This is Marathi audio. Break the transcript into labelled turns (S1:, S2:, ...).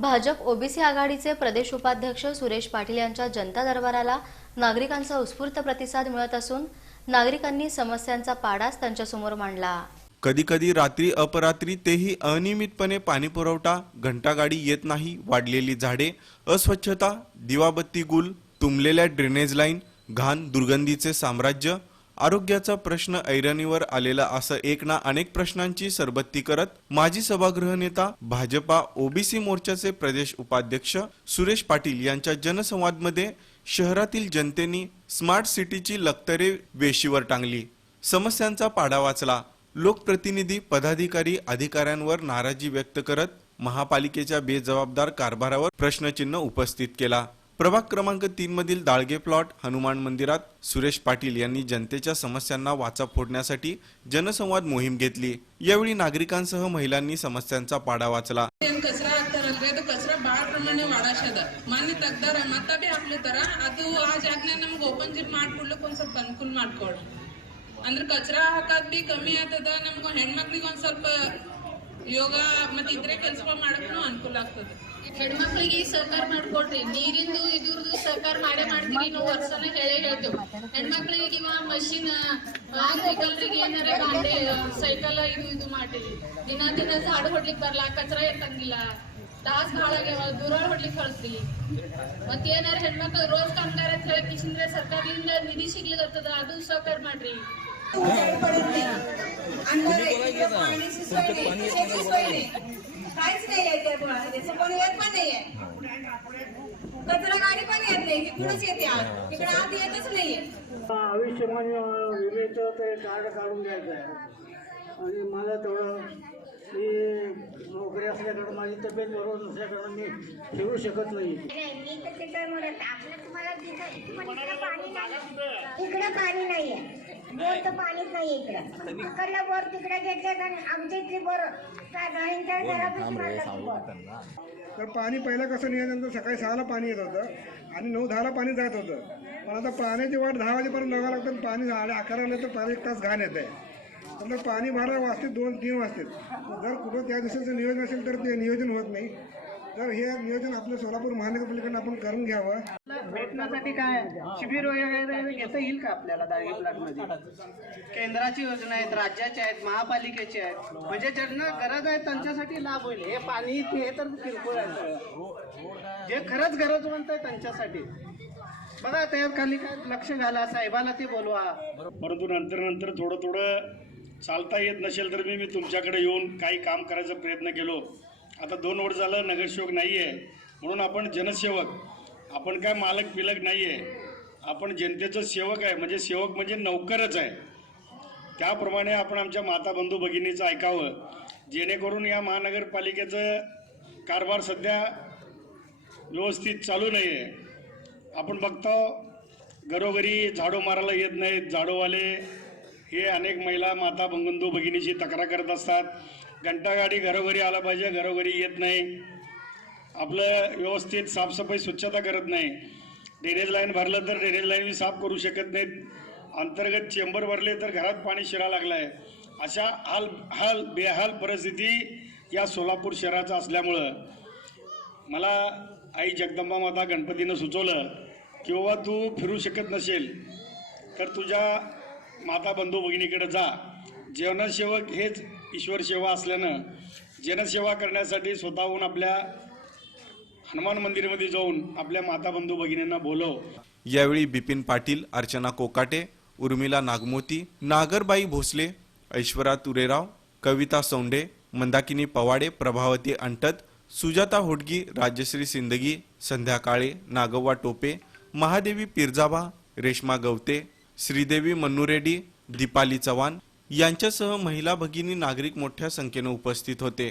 S1: भाजप ओबीसी आघाडीचे प्रदेश उपाध्यक्ष सुरेश पाटील यांच्या जनता दरबाराला नागरिकांचा उत्स्फूर्त प्रतिसाद मिळत असून नागरिकांनी समस्यांचा पाडाच त्यांच्यासमोर मांडला.
S2: कधीकधी रात्री अपरात्री तेही अनियमितपणे पाणीपुरवठा घंटागाडी येत नाही वाढलेली झाडे अस्वच्छता दिवाबत्ती गुल तुंबलेल्या ड्रेनेज लाईन घाण दुर्गंधीचे साम्राज्य आरोग्याचा प्रश्न ऐरणीवर आलेला असं एक ना अनेक प्रश्नांची सरबत्ती करत माजी सभागृह नेता भाजपा ओबीसी मोर्चाचे प्रदेश उपाध्यक्ष सुरेश पाटील यांच्या जनसंवादमध्ये शहरातील जनतेनी स्मार्ट सिटीची लक्तरे वेशीवर टांगली. समस्यांचा पाडा वाचला. लोकप्रतिनिधी पदाधिकारी अधिकाऱ्यांवर नाराजी व्यक्त करत महापालिकेच्या बेजबाबदार कारभारावर प्रश्नचिन्ह उपस्थित केला. प्रभाग क्रमांक तीन मधील दाळगे प्लॉट हनुमान मंदिरात सुरेश पाटील यांनी जनतेच्या समस्यांना वाचा फोडण्यासाठी जनसंवाद मोहीम घेतली यावेळी नागरिकांसह महिलांनी समस्यांचा पाडा वाचला
S3: ಏನ್ ಕಸರ ಹಾಕ್ತಾರಲ್ರಿ ಅದು ಕಸರ ಬಾಳ ಪ್ರಮಾಣ ವಾಡಾಶದ ಮೊನ್ನೆ ತೆಗ್ದಾರ ಮತ್ತ ಬಿ ಹಾಕ್ಲತ್ತಾರ ಅದು ಆ ಜಾಗನ ನಮ್ಗೆ ಓಪನ್ ಜಿಮ್ ಮಾಡ್ಕೊಡ್ಲಿಕ್ಕೆ ಒಂದ್ ಸ್ವಲ್ಪ ಅನುಕೂಲ ಮಾಡ್ಕೊಡ್ರಿ ಅಂದ್ರೆ ಕಚರ ಹಾಕೋದ್ ಬಿ ಕಮ್ಮಿ ಆಗ್ತದ ನಮ್ಗ ಹೆಣ್ಮಕ್ಳಿಗೆ ಒಂದ್ ಸ್ವಲ್ಪ ಯೋಗ ಮತ್ತೆ ಇದ್ರೆ ಕೆಲಸ ಮಾಡಕ್ಕೂ ಅನುಕೂಲ ಆಗ್ತದೆ.
S4: ಹೆಣ್ಮಕ್ಳಿಗೆ ಸಹಕಾರ ಮಾಡ್ಕೊಡ್ರಿ. ನೀರಿಂದು ಇದ್ರದ್ದು ಸಹಕಾರ ಮಾಡೇ ಮಾಡ್ತೀವಿ ನಾವು ವರ್ಷನ ಹೇಳೇ ಹೇಳ್ತೇವೆ ಹೆಣ್ಮಕ್ಳಿಗೆ ಇವ ಮಷಿನ್ ಆಗ್ಬೇಕಲ್ರಿಗೆ ಏನಾರ ಗಾಡಿ ಸೈಕಲ್ ಇದು ಇದು ಮಾಡಿರಿ ದಿನ ದಿನ ಸಾಡ ಹೊಡ್ಲಿಕ್ ಬರಲ್ಲ ಕಚ್ರ ಎತ್ತಂಗಿಲ್ಲ ತಾಸ್ ಭಾಳ ಆಗ್ಯಾವ ದೂರ ಹೊಡ್ಲಿಕ್ ಕಳ್ಸ್ರಿ. ಮತ್ ಏನಾರ ಹೆಣ್ಮಕ್ಳು ರೋಜ್ ಕಾಮಗಾರ ಅಂತ ಹೇಳಿ ಕಿಶಿಂದ್ರೆ ಸರ್ಕಾರದಿಂದ ನಿಧಿ ಸಿಗ್ಲಿಕ್ಕೆ ಅದು ಸಹಕಾರ ಮಾಡ್ರಿ.
S5: काहीच नाही आहे त्या त्याचं कोणी येत पण नाहीये. कचरा गाडी पण येत नाही इकडूनच येते आत इकडे आत येतच नाहीये.
S6: आयुष्यमान विमेचं ते कार्ड काढून घ्यायचं आहे. आणि मला तेवढं मी नोकरी असल्याकडं माझी तब्येत बरोबर नसल्याकडं मी फिरू शकत नाही.
S7: इकडं पाणी नाही. इकडं पाणी नाहीये. बोरचं पाणीच नाही इकडं. इकडलं बोर तिकडे घेतले कारण आमच्या इथली बोर. त्या गाईंच्या घरापाशी मारतात ती बोर.
S6: तर पाणी पहिलं कसं नियोजन तर सकाळी सहाला पाणी येत होतं आणि नऊ दहाला पाणी जात होतं. पण आता पाण्याची वाट दहा वाजेपर्यंत बघावं लागतं आणि पाणी साडे अकरा तर पाणी एक तास घाण येत आहे तर पाणी भरायला वाजते दोन तीन वाजते जर कुठं त्या दिवसाचं नियोजन असेल तर ते नियोजन होत नाही. तर हे नियोजन आपलं सोलापूर महानगरपालिकेकडनं आपण करून घ्यावं.
S8: भेटण्यासाठी काय? शिबिर वगैरे घेता येईल का आपल्याला दाळगे प्लॉटमध्ये केंद्राची योजना आहेत राज्याच्या आहेत महापालिकेची आहेत. म्हणजे ज्यांना गरज आहे त्यांच्यासाठी लाभ होईल. हे पाणी हे तर किरकोळ आहे. जे खरंच गरजवंत आहे त्यांच्यासाठी. बघा त्यात खाली काय लक्ष घाला साहेबाला ते बोलवा.
S9: परंतु नंतर नंतर थोडं थोडं चालता येत नसेल तर मी मी तुमच्याकडे येऊन काही काम करायचा प्रयत्न केलो. आता दोन वर्ष झालं नगरसेवक नाही आहे म्हणून आपण जनसेवक आपण काय मालक पिलक नाही आहे आपण जनतेचं सेवक आहे. म्हणजे सेवक म्हणजे नौकरच आहे. त्याप्रमाणे आपण आमच्या माता बंधू भगिनीचं ऐकावं. जेणेकरून या महानगरपालिकेचं कारभार सध्या व्यवस्थित चालू नाही आहे आपण बघतो घरोघरी झाडू मारायला येत नाहीत. झाडूवाले हे अनेक महिला माता बंधू भगिनीची तक्रार करत असतात. घंटागाडी घरोघरी आला पाहिजे. घरोघरी येत नाही. आपलं व्यवस्थित साफसफाई स्वच्छता करत नाही. ड्रेनेज लाईन भरलं तर ड्रेनेज लाईन साफ करू शकत नाहीत. अंतर्गत चेंबर भरले तर घरात पाणी शिरा लागलं आहे अशा हाल हाल बेहाल परिस्थिती या सोलापूर शहराचा असल्यामुळं मला आई जगदंबा माता गणपतीनं सुचवलं की बाबा तू फिरू शकत नसेल तर तुझ्या माता बंधू भगिनीकडे जा. जनसेवक हेच ईश्वर सेवा असल्यानं जनसेवा करण्यासाठी स्वतःहून आपल्या हनुमान मंदिरामध्ये जाऊन आपल्या माता बंधू भगिनींना बोलव.
S2: यावेळी बिपिन पाटील अर्चना कोकाटे उर्मिला नागमोती नागरबाई भोसले ऐश्वरा तुरेराव कविता सोंडे मंदाकिनी पवाडे प्रभावती अंटत सुजाता होडगी राजश्री सिंदगी संध्या काळे नागव्वा टोपे महादेवी पिरजाबा रेश्मा गवते श्रीदेवी मन्नुरेड्डी दीपाली चव्हाण यांच्यासह महिला भगिनी नागरिक मोठ्या संख्येने उपस्थित होते.